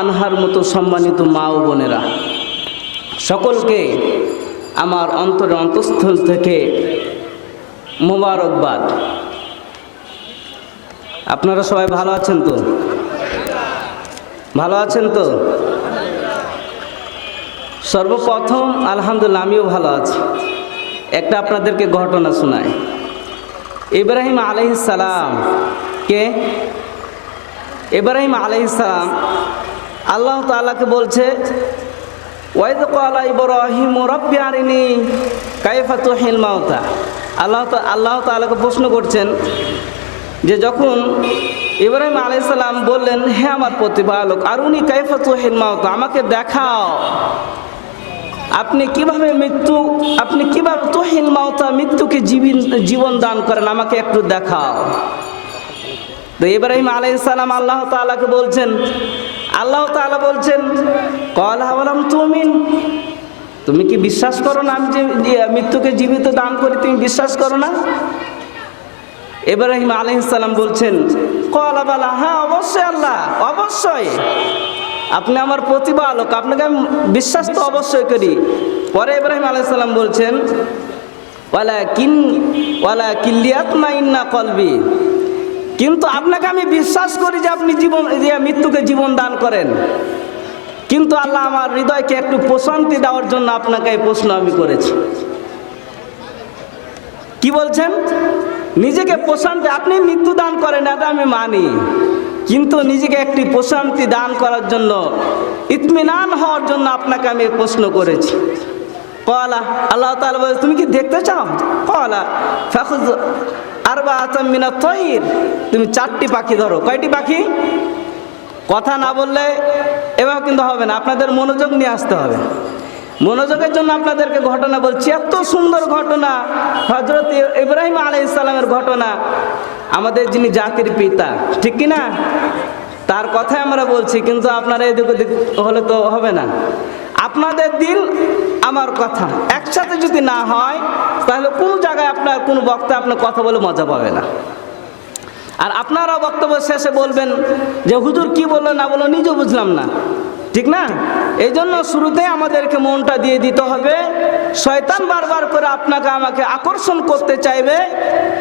আনহার মতো সম্মানিত মা ও বোনেরা, সকলকে আমার অন্তরের অন্তঃস্থল থেকে মোবারকবাদ। আপনারা সবাই ভালো আছেন তো? ভালো আছেন তো? সর্বপ্রথম আলহামদুলিল্লাহ, আমিও ভালো আছি। একটা আপনাদেরকে ঘটনা শোনাই। ইব্রাহিম আলাইহিস সালাম কে? ইব্রাহিম আলাইসালাম আল্লাহ তাআলাকে বলছে, ওয়াইদ কালা ইব্রাহিম রব্বি আরিনি কাইফা তুহিল মাউতা। আল্লাহ আল্লাহ তাআলাকে প্রশ্ন করছেন যে যখন ইব্রাহিম আলাইসাল্লাম বললেন, হে আমার প্রতিপালক, আর উনি কাইফা তুহিল আমাকে দেখাও। আপনি কীভাবে মৃত্যু, আপনি কীভাবে তুহিল মাউতা মৃত্যুকে জীবন জীবন দান করেন, আমাকে একটু দেখাও। তো ইব্রাহিম আলাইসালাম আল্লাহ তাআলাকে বলছেন, আল্লাহ তাআলা বলছেন, কল হাওয়ালাম তুমিন? তুমি কি বিশ্বাস করো না আমি যে মৃত্যুকে জীবিত দান করি, তুমি বিশ্বাস করো না? ইব্রাহিম আলাইসালাম বলছেন, কল বালা হ্যাঁ অবশ্যই আল্লাহ, অবশ্যই। আপনি আমার প্রতিপালক, আপনাকে আমি বিশ্বাস তো অবশ্যই করি। পরে ইব্রাহিম আলাইসাল্লাম বলছেন ওয়ালা কিন ওয়ালা কিল্লিয়াত মাইন্না কলবি। কিন্তু আপনাকে আমি বিশ্বাস করি যে আপনি জীবন মৃত্যুকে জীবন দান করেন। কিন্তু আল্লাহ আমার হৃদয়কে একটু প্রশান্তি দেওয়ার জন্য আপনাকে এই প্রশ্ন আমি করেছি। কি বলছেন? নিজেকে প্রশান্তি আপনি মৃত্যু দান করেন, এটা আমি মানি। কিন্তু নিজেকে একটি প্রশান্তি দান করার জন্য, ইতমিনান হওয়ার জন্য আপনাকে আমি প্রশ্ন করেছি। কলা আল্লাহ তাআলা বলে, তুমি কি দেখতে চাও? কলা আরবা আতামিনা তৈর তুমি চারটি পাখি ধরো। কয়টি পাখি? কথা না বললে এবার কিন্তু হবে না। আপনাদের মনোযোগ নিয়ে আসতে হবে। মনোযোগের জন্য আপনাদেরকে ঘটনা বলছি। এত সুন্দর ঘটনা। হজরত ইব্রাহিম আলাই ইসলামের ঘটনা। আমাদের যিনি জাতির পিতা, ঠিক কি না তার কথাই আমরা বলছি, কিন্তু আপনারা এদিক ওদিক হলে তো হবে না। আপনাদের দিল আমার কথা। একসাথে যদি না হয়, তাহলে কোন জায়গায় আপনার, কোনো বক্তা আপনার কথা বলে মজা পাবে না। আর আপনারা বক্তব্য শেষে বলবেন যে, হুজুর কি বলল না বলল নিজে বুঝলাম না। ঠিক না? এই জন্য শুরুতে আমাদেরকে মনটা দিয়ে দিতে হবে শয়তান বারবার করে আপনাকে, আমাকে আকর্ষণ করতে চাইবে,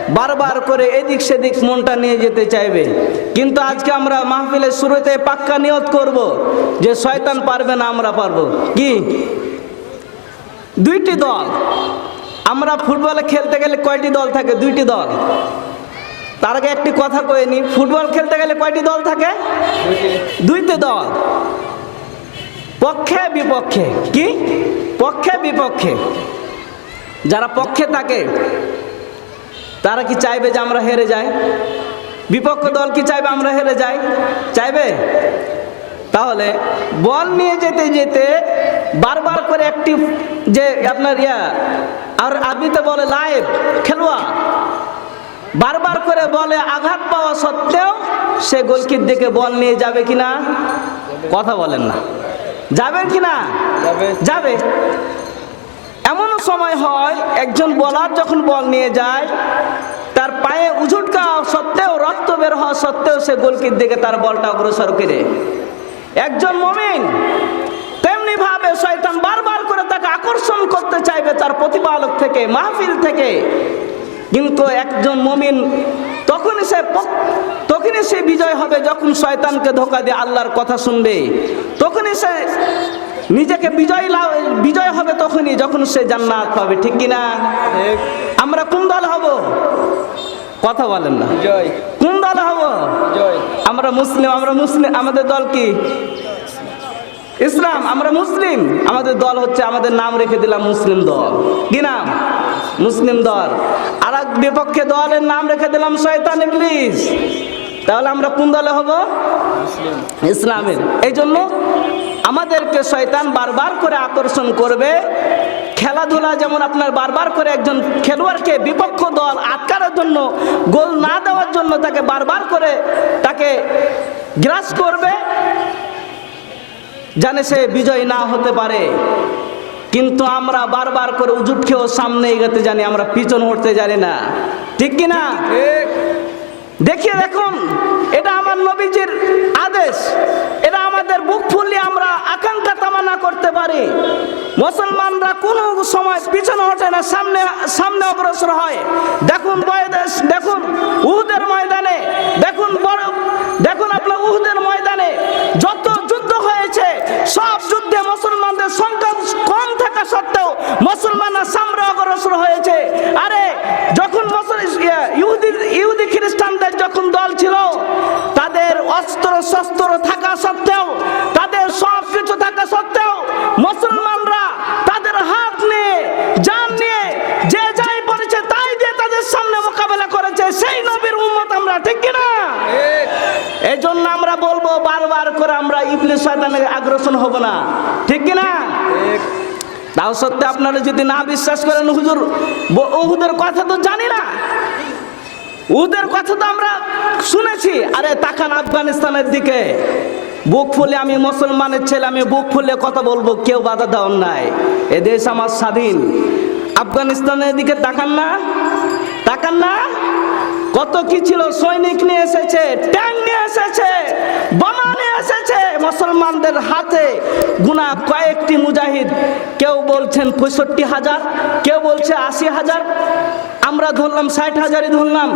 বারবার করে এদিক সেদিক মনটা নিয়ে যেতে চাইবে। কিন্তু আজকে আমরা মাহফিলের শুরুতে পাক্কা নিয়ত করব যে শয়তান পারবে না, আমরা পারব। কি? দুইটি দল। আমরা ফুটবলে খেলতে গেলে কয়টি দল থাকে? দুইটি দল। তার আগে একটি কথা কয়ে নি, ফুটবল খেলতে গেলে কয়টি দল থাকে? দুইটি। দল। পক্ষে বিপক্ষে। কি? পক্ষে বিপক্ষে। যারা পক্ষে থাকে, তারা কি চাইবে যে আমরা হেরে যাই? বিপক্ষ দল কি চাইবে আমরা হেরে যাই? চাইবে? তাহলে বল নিয়ে যেতে যেতে বারবার করে একটি যে আপনার ইয়া, আর আরবিতে বলে লাইভ খেলোয়া বারবার করে বলে আঘাত পাওয়া সত্ত্বেও সে গোলকির দিকে বল নিয়ে যাবে কিনা? কথা বলেন না। যাবেন কিনা? যাবে। এমনও সময় হয় একজন বলার যখন বল নিয়ে যায় তার পায়ে উঝুটকা সত্ত্বেও রক্ত বের হওয়া সত্ত্বেও সে গোলকির দিকে তার বলটা অগ্রসর করে। একজন মমিন তেমনি ভাবে শয়তান বারবার করে তাকে আকর্ষণ করতে চাইবে তার প্রতিপালক থেকে মাহফিল থেকে। কিন্তু একজন মমিন তখন সে তখনই সে বিজয় হবে যখন শয়তানকে ধোকা দিয়ে আল্লাহর কথা শুনবে। তখনই সে নিজেকে বিজয় লাভ বিজয় হবে তখনই যখন সে জান্নাত পাবে ঠিক কিনা? আমরা কোন দল হব? কথা বলেন না। কোন দল হব? আমরা মুসলিম আমরা মুসলিম আমাদের দল কি? ইসলাম আমরা মুসলিম। আমাদের দল হচ্ছে আমাদের নাম রেখে দিলাম মুসলিম দল। কি নাম? মুসলিম দল। আর এক বিপক্ষে দলের নাম রেখে দিলাম শয়তান ইবলিস। তাহলে আমরা কোন দলে হব? ইসলামের। এই জন্য আমাদেরকে শয়তান বারবার করে আকর্ষণ করবে। খেলাধুলা যেমন আপনার বারবার করে একজন খেলোয়াড়কে বিপক্ষ দল আটকানোর জন্য গোল না দেওয়ার জন্য তাকে বারবার করে তাকে গ্রাস করবে জানে সে বিজয় না হতে পারে। কিন্তু আমরা বারবার করে উজুট খেয়েও সামনে এগোতে জানি আমরা পিছন উঠতে জানি না। ঠিক কি না ঠিক। দেখিয়ে দেখুন, এটা আমার নবীজির আদেশ। এটা আমাদের বুক ফুললে আমরা আকাঙ্ক্ষা তামানা করতে পারি। মুসলমানরা কোনো সময় পিছনে ওঠে না, সামনে সামনে অগ্রসর হয়। দেখুন দেখুন উহুদের ময়দানে, দেখুন বড়, দেখুন আপনার উহুদের ময়দানে যত সব যুদ্ধে মুসলমানদের সংখ্যা কম থাকা সত্ত্বেও মুসলমানরা সামনে অগ্রসর হয়েছে। আরে, যখন ইহুদি ইহুদি খ্রিস্টানদের যখন দল ছিল, তাদের অস্ত্র শস্ত্র থাকা সত্ত্বেও, তাদের সব কিছু থাকা সত্ত্বেও মুসলমানরা তাদের হাত নিয়ে, জান নিয়ে, যে যাই পড়েছে তাই দিয়ে তাদের সামনে মোকাবেলা করেছে। সেই নবীর উম্মত আমরা, ঠিক কিনা? এই জন্য আমরা বলব বারবার করে আমরা ইবলিস শয়তানের আগ্রাসন হব না। ঠিক কিনা তাও সত্ত্বে আপনারা যদি না বিশ্বাস করেন, হুজুর উহুদের কথা তো জানি না। ওদের কথা তো আমরা শুনেছি। আরে তাকান আফগানিস্তানের দিকে। বুক ফুলে আমি মুসলমানের ছেলে, আমি বুক ফুলে কথা বলব, কেউ বাধা দেওয়ার নাই। এ দেশ আমার স্বাধীন। আফগানিস্তানের দিকে তাকান না। তাকান না। কত কি ছিল? সৈনিক নিয়ে এসেছে, ট্যাঙ্ক নিয়ে এসেছে, বোমা নিয়ে এসেছে। মুসলমানদের হাতে গুনা কয়েকটি মুজাহিদ। কেউ বলছেন পঁয়ষট্টি হাজার, কেউ বলছে আশি হাজার। আমরা ধরলাম ষাট হাজারই ধরলাম।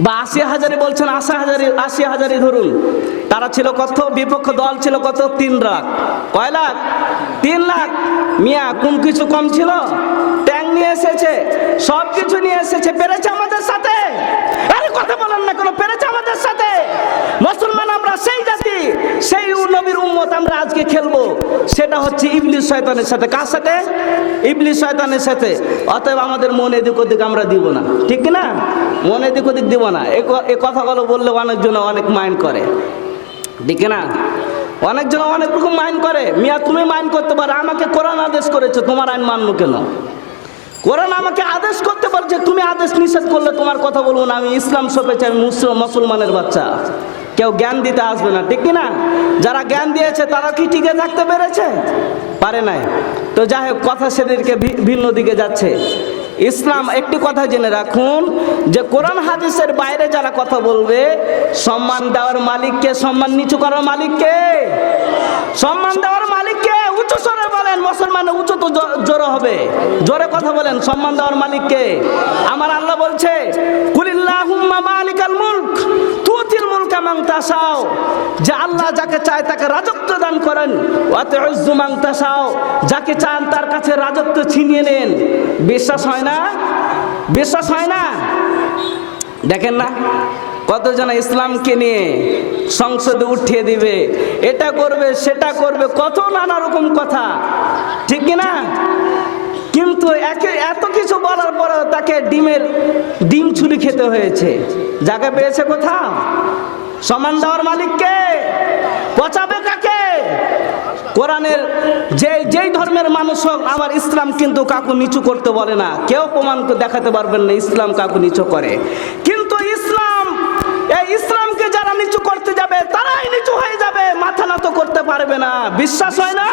বা আশি হাজারই বলছেন আশি হাজারই আশি হাজারই ধরুন। তারা ছিল কত? বিপক্ষ দল ছিল কত? তিন লাখ। কয় লাখ? তিন লাখ। মিয়া, কোন কিছু কম ছিল? এসেছে সব কিছু নিয়ে এসেছে, পেরেছে আমাদের সাথে। আরে কথা বলেন না কোনো, পেরেছে আমাদের সাথে। মুসলমান আমরা সেই জাতি, সেই নবীর উম্মত আমরা আজকে খেলব। সেটা হচ্ছে ইবলিস শয়তানের সাথে। কার সাথে? ইবলিস শয়তানের সাথে। অতএব আমাদের মন এদিক ওদিক আমরা দিব না। ঠিক না মন এদিক ওদিক দিব না। এ কথাগুলো বললে অনেকজন অনেক মাইন্ড করে। ঠিক না অনেকজন অনেক রকম মাইন্ড করে। মিয়া, তুমি মাইন্ড করতে পারো। আমাকে কোরআন আদেশ করেছ, তোমার আইন মানলো কেন? কোরআন আমাকে আদেশ করতে পারছে তুমি আদেশ নিষেধ করলে তোমার কথা বলব না। আমি ইসলাম সপেছি আমি মুসলিম, মুসলমানের বাচ্চা। কেউ জ্ঞান দিতে আসবে না, ঠিক না? যারা জ্ঞান দিয়েছে, তারা কি টিকে থাকতে পেরেছে? পারে নাই। তো যাই হোক, কথা সেদিকে ভিন্ন দিকে যাচ্ছে। ইসলাম, একটি কথা জেনে রাখুন যে কোরআন হাদিসের বাইরে যারা কথা বলবে, সম্মান দেওয়ার মালিককে, সম্মান নিচু করার মালিককে? সম্মান দেওয়ার মালিককে, উঁচু স্বরে বলেন মুসলমানের উঁচু তো জোরে হবে। জোরে কথা বলেন, সম্মান দেওয়ার মালিককে। আমার আল্লাহ বলছে, কুলিল্লাহুম্মা মালিকাল মুলক, তুতিল মান যে আল্লাহ যাকে চায় তাকে রাজত্ব দান করেন। ওয়াতে উজ্জু মান তাশাও, যাকে চান তার কাছে রাজত্ব ছিনিয়ে নেন। বিশ্বাস হয় না? বিশ্বাস হয় না? দেখেন না? কতজন ইসলামকে নিয়ে সংসদে উঠিয়ে দিবে? এটা করবে, সেটা করবে, কত নানা রকম কথা। ঠিক না? কিন্তু একে, এত কিছু বলার পরেও তাকে ডিমের ডিম ছুরি খেতে হয়েছে। জায়গা পেয়েছে কোথাও? সমান দেওয়ার মালিককে পচাবে কাকে? কোরআনের যে, যেই ধর্মের মানুষ হোক আমার ইসলাম কিন্তু কাকু নিচু করতে বলে না। কেউ প্রমাণ দেখাতে পারবেন না, ইসলাম কাকু নিচু করে। কিন্তু পারবে না। বিশ্বাস হয় না?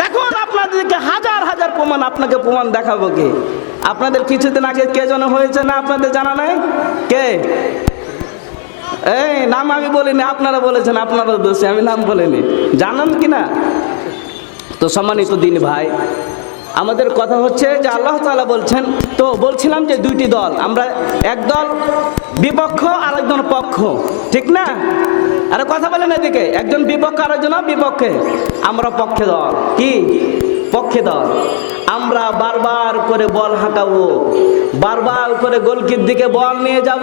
দেখুন আপনাদেরকে হাজার হাজার প্রমাণ আপনাকে প্রমাণ দেখাবো কি? আপনাদের কিছুদিন আগে কে যেন হয়েছে না আপনাদের জানা নাই? কে? এই, নাম আমি বলিনি, আপনারা বলেছেন, আপনারা দোষী, আমি নাম বলিনি। জানান কি না? তো সম্মানিত দিন ভাই, আমাদের কথা হচ্ছে যে আল্লাহ তাআলা বলছেন, তো বলছিলাম যে দুইটি দল, আমরা এক দল বিপক্ষ আর একজন পক্ষ, ঠিক না? আরে কথা বলেন এদিকে। একজন বিপক্ষ আর একজন বিপক্ষে আমরা পক্ষে দল। কি? পক্ষে দল। আমরা বারবার করে বল হাঁকাবো বারবার করে গোলকির দিকে বল নিয়ে যাব।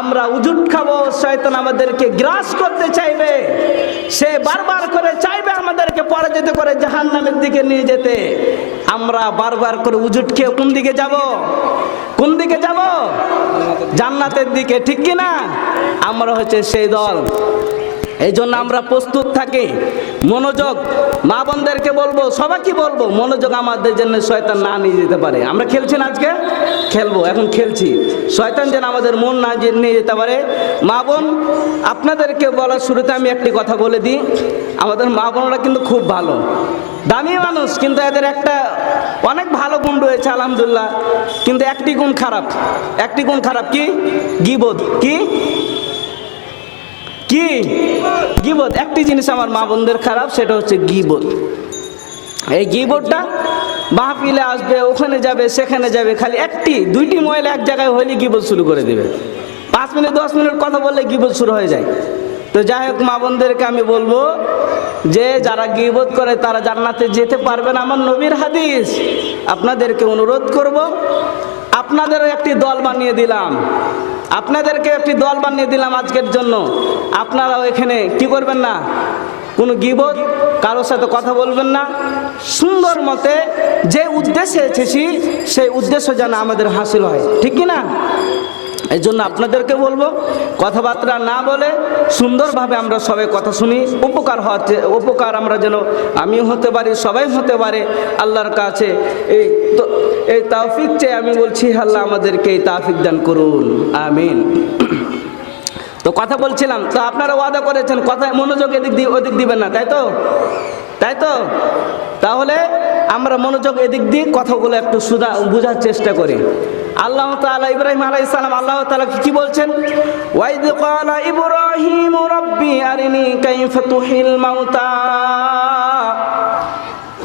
আমরা উজুট খাব, শয়তান আমাদেরকে গ্রাস করতে চাইবে। সে বারবার করে চাইবে আমাদেরকে পরাজিত করে জাহান নামের দিকে নিয়ে যেতে। আমরা বারবার করে উজুট খেয়ে কোন দিকে যাব? কোন দিকে যাব? জান্নাতের দিকে, ঠিক কিনা? আমরা হচ্ছে সেই দল। এই জন্য আমরা প্রস্তুত থাকি। মনোযোগ, মা বোনদেরকে বলব, সবাইকে বলব, মনোযোগ আমাদের জন্য শয়তান না নিয়ে যেতে পারে। আমরা খেলছি না আজকে? খেলব, এখন খেলছি। শয়তান যেন আমাদের মন না নিয়ে যেতে পারে। মা বোন, আপনাদেরকে বলার শুরুতে আমি একটি কথা বলে দিই। আমাদের মা বোনরা কিন্তু খুব ভালো। দামি মানুষ, কিন্তু এদের একটা অনেক ভালো গুণ রয়েছে, আলহামদুলিল্লাহ। কিন্তু একটি গুণ খারাপ। একটি গুণ খারাপ কি? গিবোধ কি? কি? গিবত। একটি জিনিস আমার মা বোনদের খারাপ, সেটা হচ্ছে গিবত। এই গিবোর্ডটা মাহফিলে আসবে, ওখানে যাবে, সেখানে যাবে, খালি একটি, দুইটি মহিলা এক জায়গায় হইলে গিবোধ শুরু করে দেবে। পাঁচ মিনিট, দশ মিনিট কথা বললে গিবোধ শুরু হয়ে যায়। তো যাই হোক, মা বোনদেরকে আমি বলব যে, যারা গিবোধ করে, তারা জান্নাতে যেতে পারবেন আমার নবীর হাদিস। আপনাদেরকে অনুরোধ করব আপনাদেরও একটি দল বানিয়ে দিলাম। আপনাদেরকে একটি দল বানিয়ে দিলাম আজকের জন্য। আপনারাও এখানে কি করবেন না? কোনো গিবত, কারোর সাথে কথা বলবেন না। সুন্দর মতে যে উদ্দেশ্যে এসেছি, সেই উদ্দেশ্য যেন আমাদের হাসিল হয়। ঠিক কি না? এই জন্য আপনাদেরকে বলব, কথাবার্তা না বলে সুন্দরভাবে আমরা সবাই কথা শুনি, উপকার হচ্ছে উপকার আমরা যেন, আমিও হতে পারি, সবাই হতে পারে, আল্লাহর কাছে। এই তো, এই তাওফিক চেয়ে আমি বলছি আল্লাহ আমাদেরকে এই তাওফিক দান করুন, আমিন। তো কথা বলছিলাম, তো আপনারা ওয়াদা করেছেন কথায় মনোযোগ এদিক দিয়ে, ওদিক দিবেন না, তাই তো? তাই তো? তাহলে আমরা মনোযোগ এদিক দিয়ে কথাগুলো একটু সুদা বোঝার চেষ্টা করি। আল্লাহ তাআলা ইব্রাহিম আলাইহিস সালাম, আল্লাহ তাআলা কি বলছেন? ওয়াইদ ক্বালা ইব্রাহিম রাব্বি আরিনি কাইফা তুহিল মাউতা।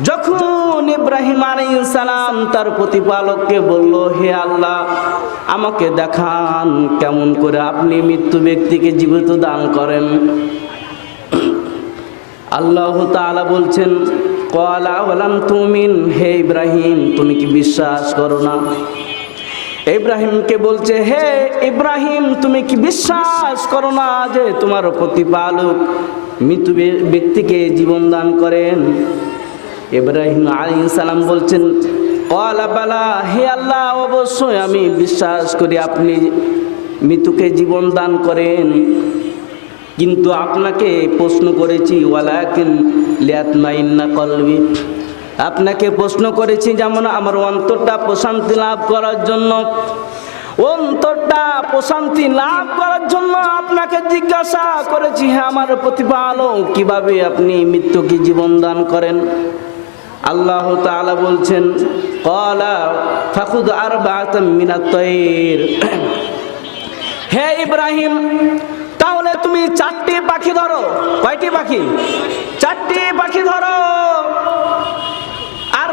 যখন ইব্রাহিম আলাইহিস সালাম তার প্রতিপালককে বলল, হে আল্লাহ, আমাকে দেখান কেমন করে আপনি মৃত্যু ব্যক্তিকে জীবিত দান করেন। আল্লাহ তাআলা বলছেন কলা ওলাম তুমিন, হে ইব্রাহিম, তুমি কি বিশ্বাস করো না? ইব্রাহিমকে বলছে, হে ইব্রাহিম, তুমি কি বিশ্বাস করো না যে তোমার প্রতিপালক মৃত্যু ব্যক্তিকে জীবন দান করেন? ইব্রাহিম আলী সালাম বলছেন কলা বালা, হে আল্লাহ, অবশ্যই আমি বিশ্বাস করি আপনি মৃত্যুকে জীবন দান করেন। কিন্তু আপনাকে প্রশ্ন করেছি, ওয়ালাকিন লিয়াতমাইন্না কলবি। আপনাকে প্রশ্ন করেছি যেমন আমার অন্তরটা প্রশান্তি লাভ করার জন্য। অন্তরটা প্রশান্তি লাভ করার জন্য আপনাকে জিজ্ঞাসা করেছি হ্যাঁ আমার প্রতিপালক, কীভাবে আপনি মৃত্যুকে জীবন দান করেন? আল্লাহ তাআলা বলছেন কলা ফাকুদ আর মিনাত হে ইব্রাহিম, তাহলে তুমি চারটি পাখি ধরো। কয়টি পাখি? চারটি পাখি ধরো।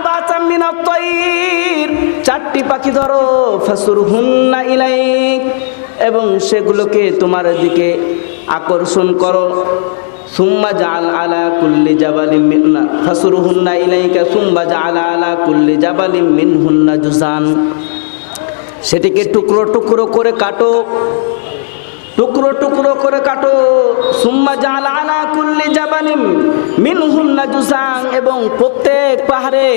আর বাচাম্মিনা তৈর। চারটি পাখি ধরো ফাসুর হুন্না ইলাইক। এবং সেগুলোকে তোমার দিকে আকর্ষণ করো। সুম্মা জাল আলা কুল্লি জাবালিম মিন্না ফাসুর হুন্না ইলাইকা, সুম্মা জাল আলা কুল্লি জাবালিম মিন হুন্না জুজান সেটিকে টুকরো টুকরো করে কাটো। টুকরো টুকরো করে কাটো। সুম্মা জাল আলা কুল্লি জাবালিম মিনহুন্না জুসাং এবং প্রত্যেক পাহাড়ে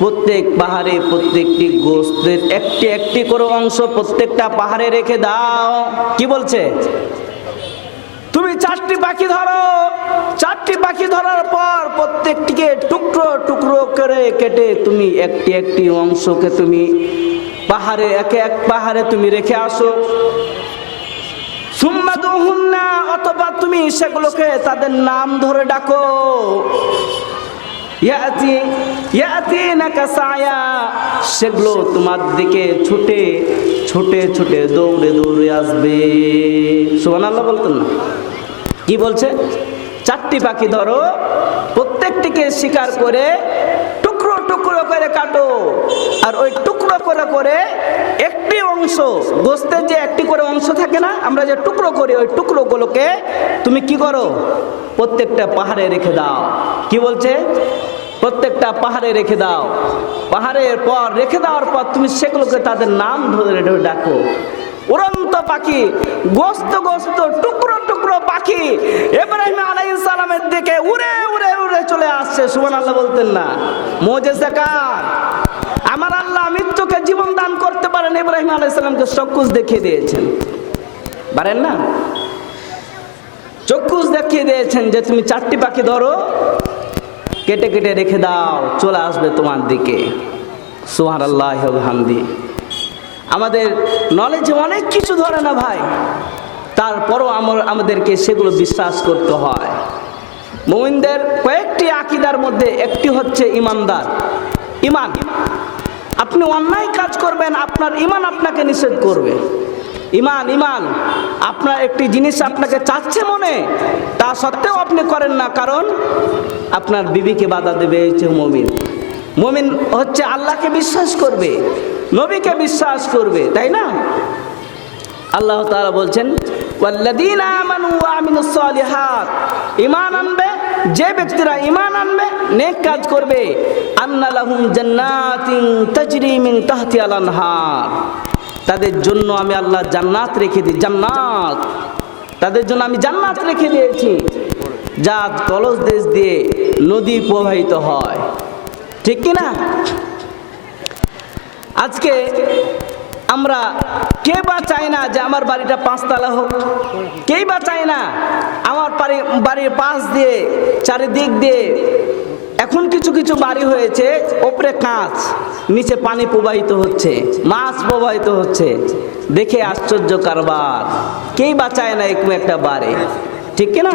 প্রত্যেক পাহাড়ে প্রত্যেকটি গোস্তের একটি একটি করে অংশ প্রত্যেকটা পাহাড়ে রেখে দাও। কি বলছে? তুমি চারটি পাখি ধরো। চারটি পাখি ধরার পর প্রত্যেকটিকে টুকরো টুকরো করে কেটে তুমি একটি একটি অংশকে তুমি পাহাড়ে, একে এক পাহাড়ে তুমি রেখে আসো। সুম্মাদুহুন্না অথবা তুমি সেগুলোকে তাদের নাম ধরে ডাকো। ইয়াতি ইয়াতিনাকা সায়া, সেগুলো তোমার দিকে ছুটে ছুটে ছুটে দৌড়ে দৌড়ে আসবে। সুবহানাল্লাহ বলতেন না। কি বলছে? চারটি পাখি ধরো, প্রত্যেকটিকে শিকার করে টুকরো করে কাটো। আর ওই টুকরো করে করে একটি অংশ, গোস্তের যে একটি করে অংশ থাকে না, আমরা যে টুকরো করি, ওই টুকরোগুলোকে তুমি কি করো? প্রত্যেকটা পাহাড়ে রেখে দাও। কি বলছে? প্রত্যেকটা পাহাড়ে রেখে দাও। পাহাড়ের পর রেখে দেওয়ার পর তুমি সেগুলোকে তাদের নাম ধরে ডাকো। উড়ন্ত পাখি, গোস্ত গোস্ত, টুকরো টুকরো পাখি ইব্রাহিম আলাইহিস সালামের দিকে উড়ে উড়ে উড়ে চলে আসছে। সুবহানাল্লাহ বলতেন না। মোজেজা কার আমার আল্লাহ মৃত্যুকে জীবন দান করতে পারেন, ইব্রাহিম আলাইহিস সালামকে চক্ষুষ দেখিয়ে দিয়েছেন। পারেন না? চক্ষুষ দেখিয়ে দিয়েছেন যে তুমি চারটি পাখি ধরো, কেটে কেটে রেখে দাও, চলে আসবে তোমার দিকে। সুহার আল্লাহ হামদি আমাদের নলেজে অনেক কিছু ধরে না ভাই। তারপরও আমার আমাদেরকে সেগুলো বিশ্বাস করতে হয়। মোমিনদের কয়েকটি আকিদার মধ্যে একটি হচ্ছে ইমানদার। ইমান। আপনি অন্যায় কাজ করবেন, আপনার ইমান আপনাকে নিষেধ করবে। ইমান ইমান। আপনার একটি জিনিস আপনাকে চাচ্ছে মনে, তা সত্ত্বেও আপনি করেন না, কারণ আপনার বিবিকে বাধা দেবে হচ্ছে মমিন। মমিন হচ্ছে আল্লাহকে বিশ্বাস করবে, নবীকে বিশ্বাস করবে, তাই না? আল্লাহ তালা বলছেন ওয়াল্লাযীনা আমানু ওয়া আমিলুস সালিহাত। ঈমান আনবে, যে ব্যক্তিরা ঈমান আনবে, নেক কাজ করবে। আন্না লাহুম জান্নাতিন তাজরি মিন তাহতিহাল আনহার তাদের জন্য আমি আল্লাহ জান্নাত রেখে দিই জান্নাত। তাদের জন্য আমি জান্নাত রেখে দিয়েছি। যা কলস, দেশ দিয়ে নদী প্রবাহিত হয়। ঠিক কি না আজকে আমরা কে বা চাই না যে আমার বাড়িটা পাঁচতলা হোক? কেই বা চাই না আমার বাড়ি, বাড়ির পাশ দিয়ে, চারিদিক দিয়ে? এখন কিছু কিছু বাড়ি হয়েছে, ওপরে কাঁচ, নিচে পানি প্রবাহিত হচ্ছে, মাছ প্রবাহিত হচ্ছে। দেখে আশ্চর্য কারবার। কেই বা চায় না এরকম একটা বাড়ি? ঠিক না?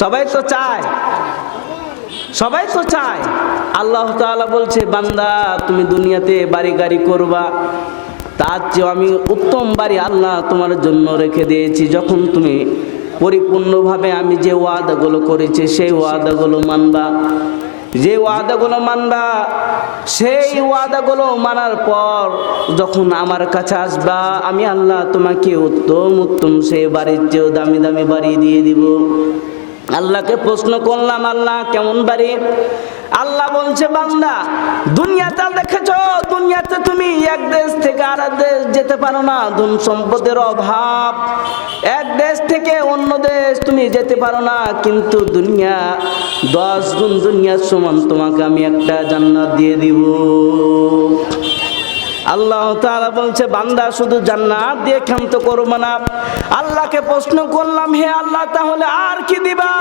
সবাই তো চায়। সবাই তো চায়। আল্লাহ বলছে, বান্দা, তুমি দুনিয়াতে বাড়ি গাড়ি করবা। তার চেয়েও আমি উত্তম বাড়ি আল্লাহ তোমার জন্য রেখে দিয়েছি। যখন তুমি পরিপূর্ণভাবে আমি যে ওয়াদাগুলো করেছি, সেই ওয়াদাগুলো মানবা। যে ওয়াদাগুলো মানবা, সেই ওয়াদাগুলো মানার পর যখন আমার কাছে আসবা, আমি আল্লাহ তোমাকে উত্তম উত্তম সেই বাড়ির চেয়েও দামি দামি বাড়ি দিয়ে দিব। আল্লাহকে প্রশ্ন করলাম, আল্লাহ কেমন বাড়ি? আল্লাহ বলছে, বান্দা দুনিয়াতে দেখেছ? দুনিয়াতে তুমি এক দেশ থেকে আর দেশ যেতে পারো না, ধন সম্পদের অভাব। এক দেশ থেকে অন্য দেশ তুমি যেতে পারো না, কিন্তু দুনিয়া, দশ গুণ দুনিয়ার সমান, তোমাকে আমি একটা জান্নাত দিয়ে দিব। আল্লাহ তাআলা বলছে, বান্দা, শুধু জান্নাত দিয়ে ক্ষান্ত করব না আল্লাহকে প্রশ্ন করলাম, হে আল্লাহ, তাহলে আর কি দিবা?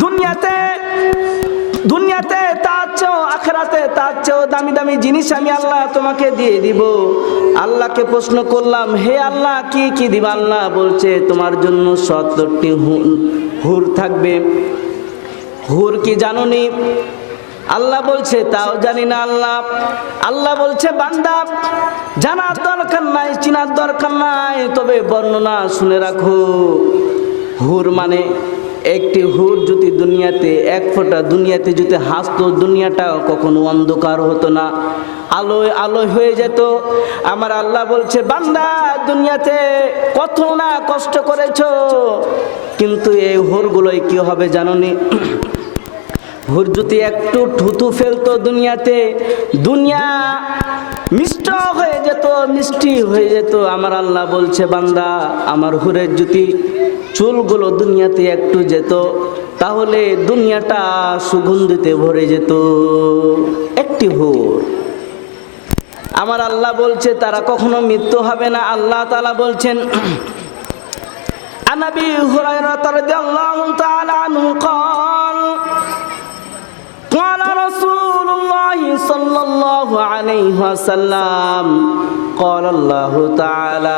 দুনিয়াতে দুনিয়াতে তার চেয়েও, আখরাতে তার চেয়েও দামি দামি জিনিস আমি আল্লাহ তোমাকে দিয়ে দিব। আল্লাহকে প্রশ্ন করলাম, হে আল্লাহ, কি কি দিবা? আল্লাহ বলছে, তোমার জন্য সত্তরটি হুর থাকবে। হুর কি জানোনি? আল্লাহ বলছে, তাও জানি না আল্লাহ। আল্লাহ বলছে, বান্দা, জানার দরকার নাই, চিনার দরকার নাই, তবে বর্ণনা শুনে রাখো। হুর মানে একটি হুর যদি দুনিয়াতে, এক ফোঁটা দুনিয়াতে যদি হাসতো, দুনিয়াটা কখনো অন্ধকার হতো না। আলোয় আলোয় হয়ে যেত। আমার আল্লাহ বলছে, বান্দা, দুনিয়াতে কত না কষ্ট করেছ, কিন্তু এই হুরগুলোই কি হবে জানোনি? হুর যদি একটু ঠুতু ফেলতো দুনিয়াতে, দুনিয়া মিষ্ট হয়ে যেত, মিষ্টি হয়ে যেত। আমার আল্লাহ বলছে, বান্দা, আমার হুরের যদি চুলগুলো দুনিয়াতে একটু যেত তাহলে দুনিয়াটা সুগন্ধিতে ভরে যেত একটি হুর আমার আল্লাহ বলছে তারা কখনো মৃত্যু হবে না আল্লাহ তালা বলছেন عن ابي هريره رضي الله تعالى عنه قال قال رسول الله صلى الله عليه وسلم قال الله تعالى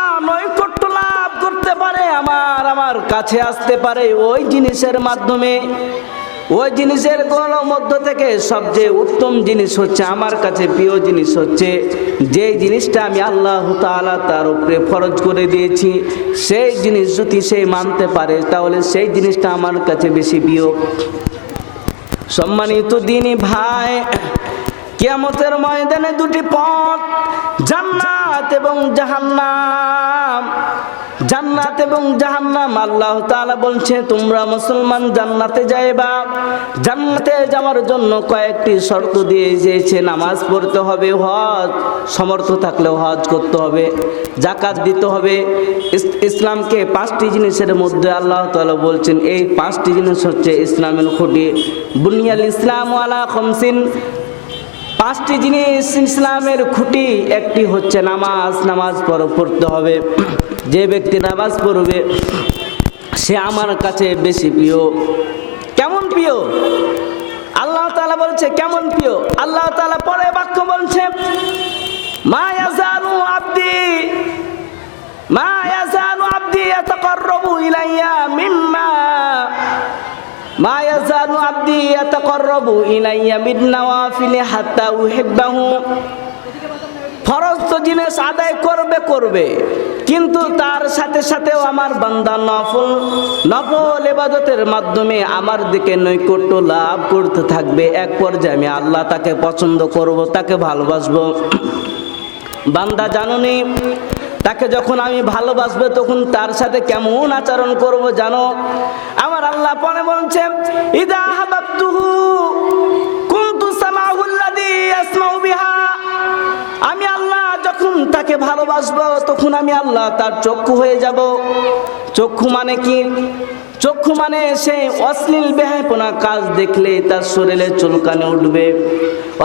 করতে পারে, আমার আমার কাছে আসতে পারে ওই জিনিসের মাধ্যমে। ওই জিনিসের কোনো মধ্য থেকে সবচেয়ে উত্তম জিনিস হচ্ছে, আমার কাছে প্রিয় জিনিস হচ্ছে যে জিনিসটা আমি আল্লাহ তাআলা তার উপরে ফরজ করে দিয়েছি, সেই জিনিস যদি সে মানতে পারে, তাহলে সেই জিনিসটা আমার কাছে বেশি প্রিয়। সম্মানিত দিনী ভাই, কিয়ামতের ময়দানে দুটি পথ, জান্নাত এবং জাহান্নাম। জান্নাত এবং জাহান্নাম। আল্লাহ তাআলা বলছে, তোমরা মুসলমান, জান্নাতে যাইবা। জান্নাতে যাওয়ার জন্য কয়েকটি শর্ত দিয়ে দিয়েছে, নামাজ পড়তে হবে, হজ, সমর্থ থাকলেও হজ করতে হবে জাকাত দিতে হবে। ইসলামকে পাঁচটি জিনিসের মধ্যে আল্লাহ তাআলা বলছেন, এই পাঁচটি জিনিস হচ্ছে ইসলামের খুঁটি। বুনিয়াল ইসলাম আলা খমসিন। পাঁচটি জিনিস ইসলামের খুঁটি, একটি হচ্ছে নামাজ নামাজ পড়- পড়তে হবে। যে ব্যক্তি নামাজ পড়বে, সে আমার কাছে বেশি প্রিয়। কেমন প্রিয়? আল্লাহ তালা বলছে, কেমন প্রিয়? আল্লাহ তালা পরে বাক্য বলছে, মা ইয়াজালু আব্দি, মা ইয়াজালু আব্দি ইয়াতাকাররাবু ইলাইয়া মিম্মা মা ইয়াজালু আব্দি ইয়াতাকাররাবু ইলাইয়া বিন-নওয়াফিল হাত্তা উহিব্বাহু। ফরজ তো জিনিস আদায় করবে করবে। কিন্তু তার সাথে সাথেও আমার বান্দা নফল নফল এবাদতের মাধ্যমে আমার দিকে নৈকট্য লাভ করতে থাকবে। এক পর্যায়ে আমি আল্লাহ তাকে পছন্দ করব, তাকে ভালোবাসবো। বান্দা জানুনি, তাকে যখন আমি ভালোবাসবো তখন তার সাথে কেমন আচরণ করব জানো? আমার আল্লাহ পরে বলছে ইদা হাবাবতুহু তাকে ভালোবাসবো, তখন আমি আল্লাহ তার চক্ষু হয়ে যাব। চক্ষু মানে কি? চক্ষু মানে সে অশ্লীল বেহায়পনা কাজ দেখলে তার শরীরে চুলকানি উঠবে।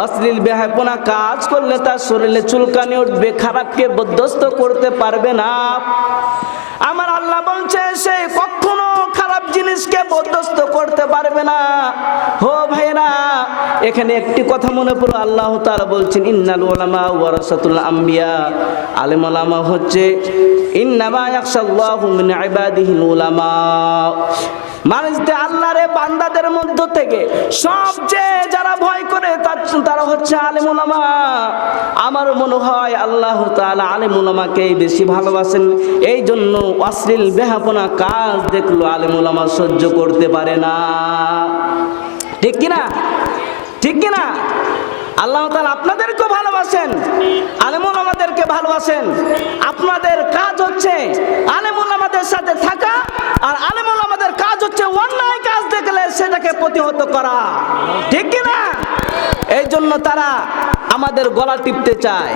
অশ্লীল বেহায়পনা কাজ করলে তার শরীরে চুলকানি উঠবে, খারাপকে বদ্ধস্ত করতে পারবে না। আমার আল্লাহ বলছে, সে কখনো জিনিসকে বদস্ত করতে পারবে না। হো ভাইরা এখানে একটি কথা মনে পড়ল। আল্লাহ তাআলা বলছেন, ইন্নাল ওলামা ওয়ারাসাতুল আম্বিয়া। আলেম ওলামা হচ্ছে, ইন্নামা মিন ইবাদিহিল আল্লাহরে বান্দাদের মধ্য থেকে সবচেয়ে যারা তার হচ্ছে আলেম ওলামা আমার মনে হয় আল্লাহ তাআলা আলেম ওলামাকে বেশি ভালোবাসেন। এই জন্য অশ্লীল বেহাপনা কাজ দেখল আলেম ওলামা সহ্য করতে পারে না। ঠিক কিনা? ঠিক কিনা? আল্লাহ তাআলা আপনাদেরকেও ভালোবাসেন আলেমুল আমাদেরকে ভালোবাসেন। আপনাদের কাজ হচ্ছে আলেমুল আমাদের সাথে থাকা আর আলেমুল আমাদের কাজ হচ্ছে অন্যায় কাজ দেখলে সেটাকে প্রতিহত করা। ঠিক কিনা? এই জন্য তারা আমাদের গলা টিপতে চায়।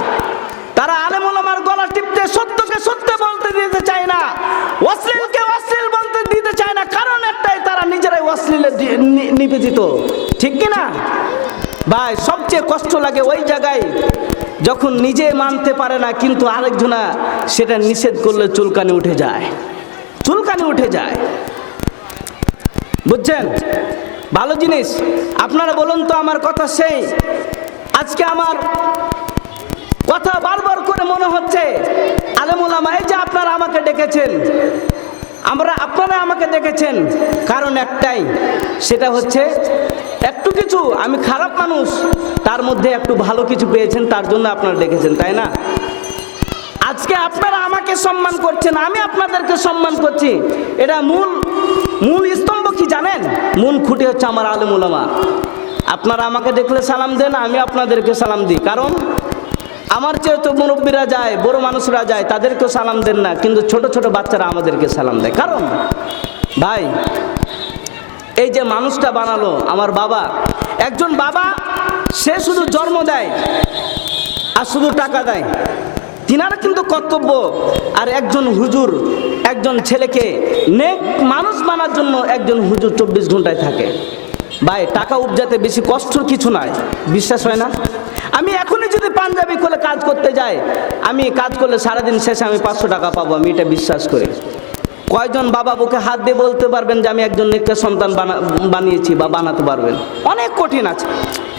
তারা আলেমুল আমার গলা টিপতে সত্যকে সত্য বলতে দিতে চায় না, অশ্লীলকে অশ্লীল বলতে দিতে চায় না, কারণ একটাই তারা নিজেরাই অশ্লীলে নিবেদিত। ঠিক কিনা ভাই, সবচেয়ে কষ্ট লাগে ওই জায়গায় যখন নিজে মানতে পারে না, কিন্তু আরেকজনা সেটা নিষেধ করলে চুলকানি উঠে যায়। চুলকানি উঠে যায়। বুঝছেন? ভালো জিনিস। আপনারা বলুন তো আমার কথা সেই। আজকে আমার কথা বারবার করে মনে হচ্ছে আলেমুলামা এই যে আপনারা আমাকে ডেকেছেন। আমরা, আপনারা আমাকে দেখেছেন কারণ একটাই, সেটা হচ্ছে একটু কিছু, আমি খারাপ মানুষ, তার মধ্যে একটু ভালো কিছু পেয়েছেন, তার জন্য আপনারা ডেকেছেন, তাই না? আজকে আপনারা আমাকে সম্মান করছেন, আমি আপনাদেরকে সম্মান করছি। এটা মূল মূল জানেন? মূল খুঁটি হচ্ছে আমার আলেম উলামা। আপনারা আমাকে দেখলে সালাম দেন, আমি আপনাদেরকে সালাম দিই। কারণ আমার চেয়ে তো মুরব্বীরা যায়, বড় মানুষরা যায়, তাদেরকেও সালাম দেন না, কিন্তু ছোট ছোট বাচ্চারা আমাদেরকে সালাম দেয়। কারণ, ভাই, এই যে মানুষটা বানালো আমার বাবা, একজন বাবা, সে শুধু জন্ম দেয় আর শুধু টাকা দেয়। তিনারা কিন্তু কর্তব্য, আর একজন হুজুর একজন ছেলেকে নেক মানুষ বানার জন্য একজন হুজুর চব্বিশ ঘন্টায় থাকে। ভাই, টাকা উপজাতে বেশি কষ্টর কিছু নাই। বিশ্বাস হয় না? আমি এখনই যদি পাঞ্জাবি খুলে কাজ করতে যাই, আমি কাজ করলে সারাদিন শেষে আমি পাঁচশো টাকা পাবো, আমি এটা বিশ্বাস করি। কয়জন বাবা বুকে হাত দিয়ে বলতে পারবেন যে আমি একজন নেককে সন্তান বানা- বানিয়েছি বা বানাতে পারবেন? অনেক কঠিন আছে।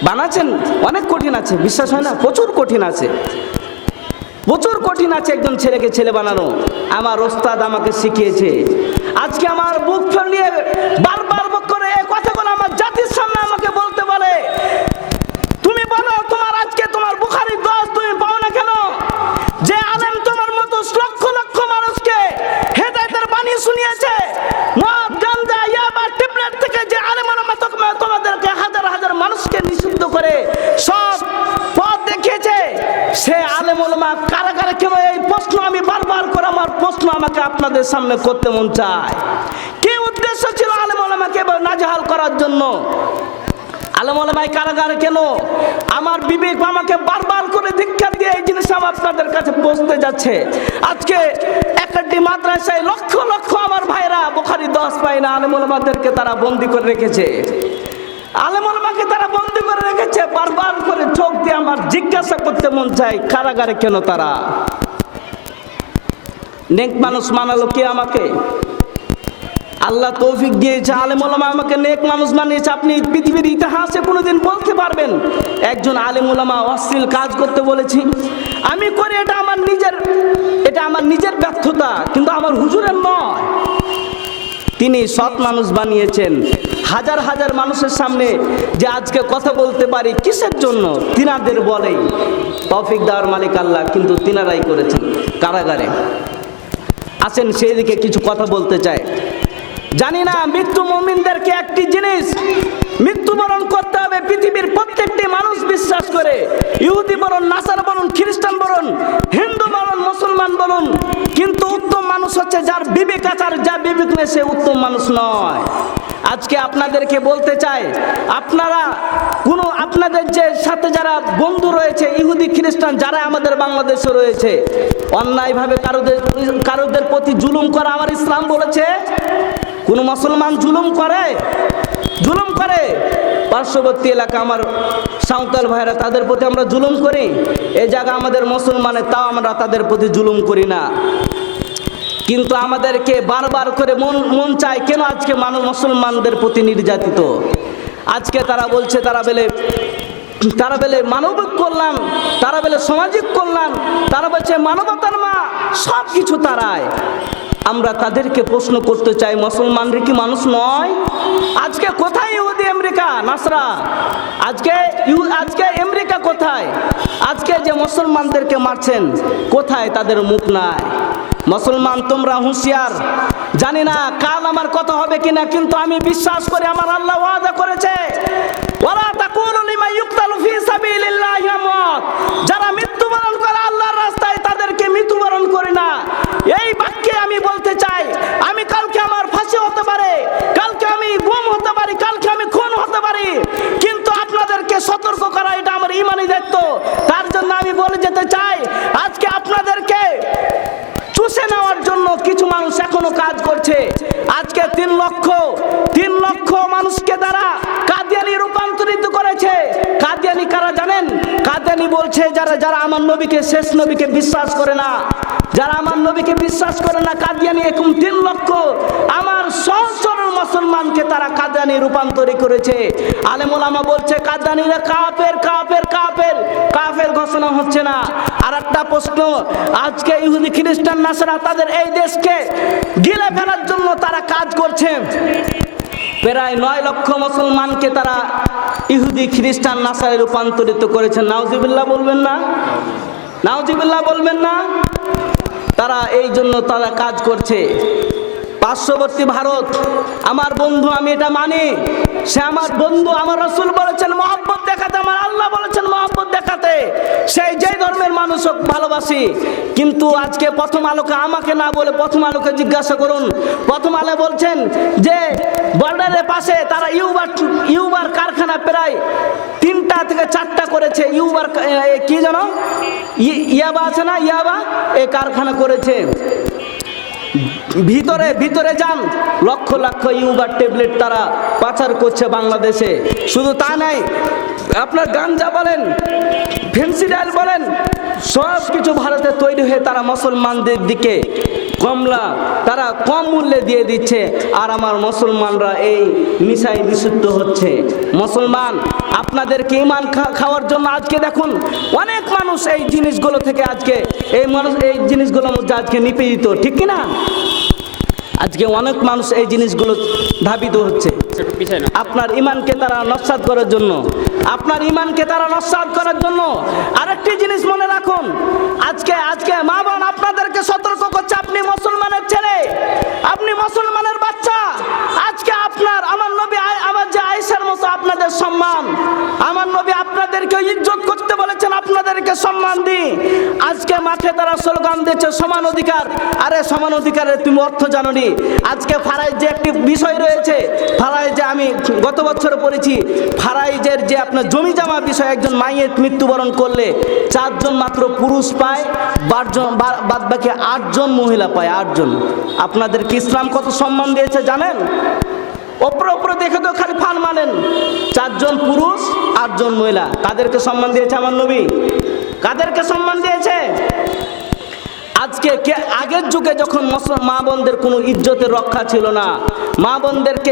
বানাচ্ছেন, অনেক কঠিন আছে, বিশ্বাস হয় না? প্রচুর কঠিন আছে। প্রচুর কঠিন আছে একজন ছেলেকে ছেলে বানানো। আমার ওস্তাদ আমাকে শিখিয়েছে। আজকে আমার বুক ফেলিয়ে বারবার বুক করে এই কথাগুলো আমার জাতির সামনে আমাকে বলতে বলে। তুমি বলো, তোমার আজকে তোমার বুখারি দশ তুমি পাও না কেন? যে আলেম তোমার মতো লক্ষ লক্ষ মানুষকে হেদায়তের বাণী শুনিয়েছে। মদ গাঞ্জা ইয়াবা টিপলেট থেকে যে আলেম তোমাদেরকে হাজার হাজার মানুষকে নিষিদ্ধ করে সব সে আলেম ওলামা কারাগারে কেন এই প্রশ্ন আমি বারবার করে আমার প্রশ্ন আমাকে আপনাদের সামনে করতে মন চায়। কি উদ্দেশ্য ছিল আলেম ওলামাকে নাজেহাল করার জন্য? আলমাই কারাগারে কেন? আমার বিবেক আমাকে বারবার করে ধিক্ষার দিয়ে এই জিনিস আপনাদের কাছে পৌঁছতে যাচ্ছে। আজকে একটি মাদ্রাসায় লক্ষ লক্ষ আমার ভাইরা বোখারি দশ পায় না আলমাদেরকে তারা বন্দি করে রেখেছে। আলেমুলমাকে তারা বন্দি করে রেখেছে, বারবার করে চোখ দিয়ে আমার জিজ্ঞাসা করতে মন চায়, কারাগারে কেন তারা? নেক মানুষ মানালো কে আমাকে? আল্লাহ তৌফিক দিয়েছে আলেমুলামা আমাকে নেক মানুষ বানিয়েছে, আপনি পৃথিবীর ইতিহাসে কোনোদিন বলতে পারবেন। একজন আলেমুলামা অশ্লীল কাজ করতে বলেছি, আমি করি, এটা আমার নিজের, এটা আমার নিজের ব্যর্থতা, কিন্তু আমার হুজুরের নয়। তিনি সৎ মানুষ বানিয়েছেন। হাজার হাজার মানুষের সামনে যে আজকে কথা বলতে পারি কিসের জন্য? তিনাদের বলেই। তৌফিক দার মালিক আল্লাহ, কিন্তু তিনারাই করেছেন কারাগারে। আসেন সেই দিকে কিছু কথা বলতে চাই। জানি না, মৃত্যু মুমিনদেরকে একটি জিনিস মৃত্যুবরণ করতে হবে, পৃথিবীর প্রত্যেকটি মানুষ বিশ্বাস করে। ইহুদি বলুন, নাসার বলুন, খ্রিস্টান বলুন, হিন্দু বলুন, মুসলমান বলুন, কিন্তু উত্তম মানুষ হচ্ছে যার বিবেক আছে আর যার বিবেক নেই, সে উত্তম মানুষ নয়। আজকে আপনাদেরকে বলতে চাই, আপনারা কোনো আপনাদের যে সাথে যারা বন্ধু রয়েছে, ইহুদি, খ্রিস্টান, যারা আমাদের বাংলাদেশে রয়েছে, অন্যায়ভাবে কারোদের কারোদের প্রতি জুলুম করা আমার ইসলাম বলেছে? কোন মুসলমান জুলুম করে? জুলুম করে? পার্শ্ববর্তী এলাকা আমার সাঁওতাল ভাইরা তাদের প্রতি আমরা জুলুম করি। এই জায়গা আমাদের মুসলমানের, তাও আমরা তাদের প্রতি জুলুম করি না। কিন্তু আমাদেরকে বারবার করে মন মন চায়, কেন আজকে মানুষ মুসলমানদের প্রতি নির্যাতিত? আজকে তারা বলছে, তারা বেলে তারা বেলে মানবিক কল্যাণ, তারা বেলে সামাজিক কল্যাণ, তারা বলছে মানবতার মা সব কিছু তারায় আমরা তাদেরকে প্রশ্ন করতে চাই, মুসলমানরা কি মানুষ নয়? আজকে কোথায় ইহুদি, আমেরিকা, নাসরা? আজকে আজকে আমেরিকা কোথায়? আজকে যে মুসলমানদেরকে মারছেন, কোথায় তাদের মুখ নাই? মুসলমান, তোমরা হুঁশিয়ার। জানি না কাল আমার কথা হবে কিনা, কিন্তু আমি বিশ্বাস করি আমার আল্লাহ ওয়াদা করেছে। ওয়ালা তাকুলু লিমা ইউকতালু ফি সাবিলিল্লাহি যারা মৃত্যুবরণ করে আল্লাহর রাস্তায়, তাদেরকে মৃত্যুবরণ করে না। এই আমি বলতে চাই, আমি কালকে আমার ফাঁসি হতে পারে, কালকে আমি গুম হতে পারি, কালকে আমি খুন হতে পারি, কিন্তু আপনাদেরকে সতর্ক করা এটা আমার ইমানি দায়িত্ব। তার জন্য আমি বলে যেতে চাই, আজকে আপনাদেরকে চুষে নেওয়ার জন্য কিছু মানুষ এখনও কাজ করছে। আজকে তিন লক্ষ তিন লক্ষ মানুষকে দ্বারা কাদিয়ানি রূপান্তরিত করেছে। কাদিয়ানি কারা জানেন? কাদিয়ানি বলছে, যারা যারা আমার নবীকে, শেষ নবীকে বিশ্বাস করে না যারা আমার নবীকে বিশ্বাস করে না, কাদিয়ানি এরকম তিন লক্ষ। আমার সহজ সরল মুসলমানকে তারা কাদিয়ানি রূপান্তরিত করেছে। আলেমুলামা বলছে, কাদিয়ানিরা কাফের কাফের কাফের। কাফের ঘোষণা হচ্ছে না। আর একটা প্রশ্ন, আজকে ইহুদি, খ্রিস্টান, নাসারা তাদের এই দেশকে গিলে ফেলার জন্য তারা কাজ করছে। প্রায় নয় লক্ষ মুসলমানকে তারা ইহুদি, খ্রিস্টান নাসারে রূপান্তরিত করেছেন নাউজিবিল্লাহ বলবেন না? নাউজিবিল্লাহ বলবেন না? তারা এই জন্য তারা কাজ করছে। পার্শ্ববর্তী ভারত, আমার বন্ধু আমি এটা মানি। সে আমার বন্ধু, আমার রসুল বলেছেন, মহব্বত দেখাতে, আমার আল্লাহ বলেছেন, মহব্বত দেখাতে। সেই যে ধর্মের মানুষ হোক, ভালোবাসি। কিন্তু আজকে প্রথম আলোকে আমাকে না বলে প্রথম আলোকে জিজ্ঞাসা করুন। প্রথম আলো বলছেন যে বর্ডারের পাশে তারা ইউবার ইউবার কারখানা প্রায় তিনটা থেকে চারটা করেছে। ইউবার কি জানো ই- ইয়াবা আছে না? ইয়াবা? এই কারখানা করেছে। ভিতরে ভিতরে যান। লক্ষ লক্ষ ইউবার ট্যাবলেট তারা পাচার করছে বাংলাদেশে। শুধু তা নাই, আপনার গাঞ্জা বলেন ফেন্সিডাইল বলেন, সব কিছু ভারতে তৈরি হয়ে তারা মুসলমানদের দিকে কমলা, তারা কম মূল্যে দিয়ে দিচ্ছে। আর আমার মুসলমানরা এই মিশাই বিশুদ্ধ হচ্ছে। মুসলমান, আপনাদেরকে ইমান খাওয়ার জন্য আজকে দেখুন, অনেক মানুষ এই জিনিসগুলো থেকে আজকে, এই মানুষ, এই জিনিসগুলোর মধ্যে আজকে নিপীড়িত, ঠিক কি না আজকে অনেক মানুষ এই জিনিসগুলো ধাবিত হচ্ছে। আপনার ইমানকে তারা নস্বাত করার জন্য, আপনার ইমানকে তারা নস্বাত করার জন্য আরেকটি জিনিস মনে রাখুন, আজকে আজকে মা বোন আপনাদেরকে সতর্ক করছে, আপনি মুসলমানের ছেলে, আপনি মুসলমানের বাচ্চা, আজকে আপনার, আমার নবী আমার যে আয়েশার মতো আপনাদের সম্মান আপনাদেরকে ইজ্জত করতে বলেছেন, আপনাদেরকে সম্মান দিই। আজকে মাঠে তারা স্লোগান দিচ্ছে, সমান অধিকার। আরে, সমান অধিকারের তুমি অর্থ জানোনি। আজকে ফারাইজ যে একটি বিষয় রয়েছে, ফারাইজে আমি গত বছর পড়েছি, ফারাইজের যে আপনার জমি জমা বিষয়, একজন মায়ের মৃত্যুবরণ করলে চারজন মাত্র পুরুষ পায়, বারজন বাদ বাকি আটজন মহিলা পায়, আটজন। আপনাদের কি ইসলাম কত সম্মান দিয়েছে, জানেন? অপর ওপরে দেখে তো খালি ফান মানেন। চারজন পুরুষ, আটজন মহিলা। কাদেরকে সম্মান দিয়েছে আমার নবী? কাদেরকে সম্মান দিয়েছে? আজকে কে আগের যুগে যখন মা বোনদের কোনো ইজ্জতের রক্ষা ছিল না, মা বোনদেরকে